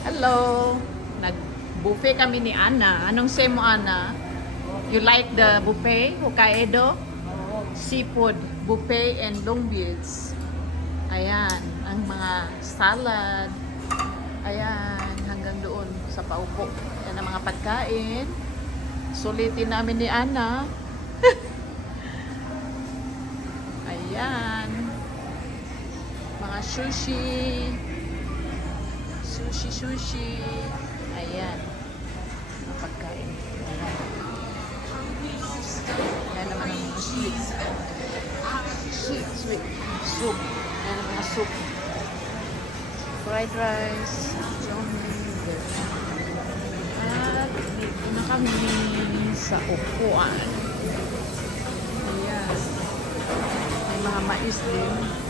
Hello. Nag-buffet kami ni Ana. Anong say mo, Ana? You like the buffet, Hokkaido? Seafood buffet and Long Beach. Ayan, ang mga salad. Ayan, hanggang doon sa paupo. Yan ang mga pagkain. Sulitin namin ni Ana. Ayan. Mga sushi. Sushi. Ayan. Mga pagkain. Ayan. Ayan naman ang mga sweet. Sweet. Soup. Ayan ang mga soup. Fried rice. At dito na kami sa upuan. Ayan. May mga mais din.